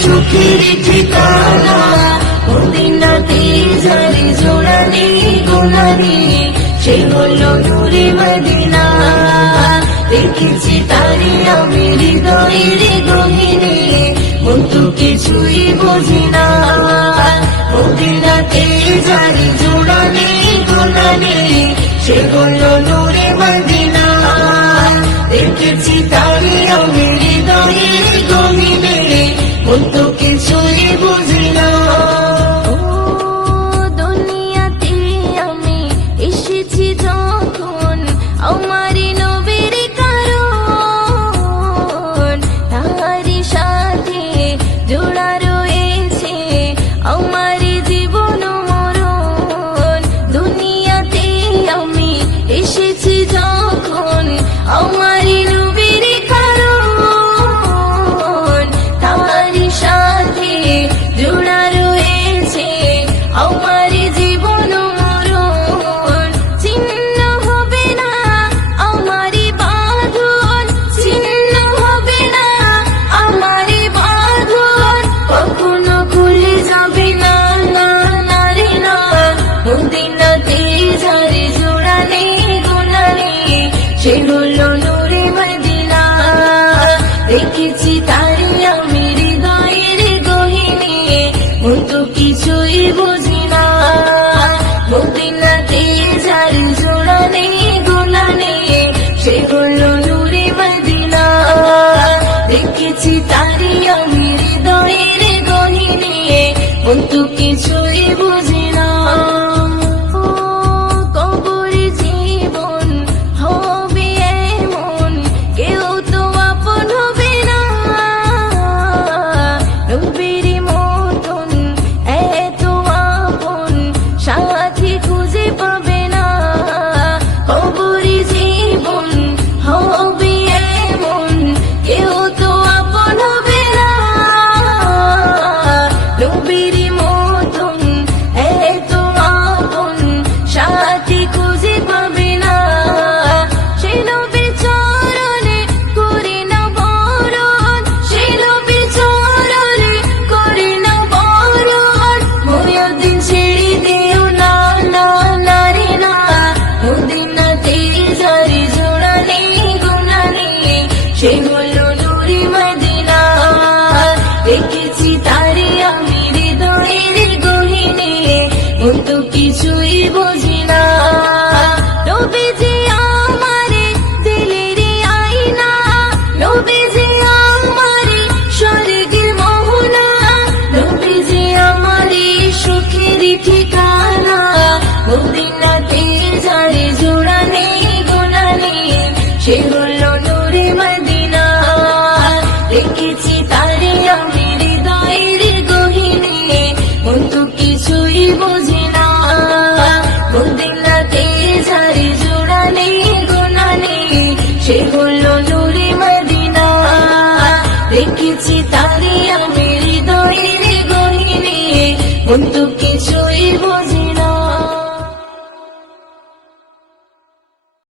সুখের ঠিকানা, মদিনাতে যার জোড়া নেই গোনা নেই, সে হলো নূরে মদিনা। দেখেছি তারে আমি হৃদয়ের গহীনে, মন তো কিছুই বুঝি না। মদিনাতে যার জোড়া নেই গোনা নেই, সে হলো নূরে মদিনা। দেখেছি তারে আমি হৃদয়ের গহীনে, মন তো কিছুই বুঝি না। দুনিয়াতে আমি এসেছি যখন, আমার নবীর কারণ, তারই সাথে জোড়া রয়েছে আমার জীবন মরণ। দুনিয়াতে আমি এসেছি যখন, আমার নবীর কারণ, তারই সাথে জোড়া রয়েছে আমার জীবন মরণ। ছিন্ন হবে না আমারই বাঁধন, ছিন্ন হবে না আমারই বাঁধন, কখনো খুলে যাবে না, না না রে না। মদিনাতে যার জোড়া নেই গোনা নেই, সে হলো নূরে মদিনা। দেখেছি তারে আমি হৃদয়ের গহীনে, মন তো কিছুই বুঝি না। মদিনাতে যার জোড়া নেই গোনা নেই, সে হলো নূরে মদিনা। দেখেছি তারে আমি হৃদয়ের গহীনে, মন তো কিছুই বুঝি না। কবরে জীবন হবে এমন, কেউ তো আপন হবে না। নবীর মতন এত আপন সাথী খুঁজে পাবে না। কবরে জীবন হবে এমন, কেউ তো আপন হবে না। নবীর মতন এত আপন সাথী খুঁজে পাবে না। সে নবীর চরণে করে না বরণ, সে নবীর চরণে করে না বরণ। মুয়াজ্জিন ছেড়ে দিও না, না না রে না। মদিনাতে যার জোড়া নেই গোনা নেই, সে হলো নূরে মদিনা। দেখেছি তারে আমি হৃদয়ের গহীনে, মন তো কিছুই বুঝি না। নবীজি আমারে দিলের আয়না, নবীজি আমারে স্বর্গের মোহনা, নবীজি আমারে সুখের ঠিকানা। মদিনাতে যার জোড়া নেই গোনা নেই, সে হলো নূরে মদিনা। দেখেছি তারে আমি হৃদয়ের গহীনে, মন তো কিছুই বুঝি না। মদিনাতে যার জোড়া নেই গোনা নেই, সে হলো নূরে মদিনা। দেখেছি তারে আমি হৃদয়ের গহীনে, মন তো কিছুই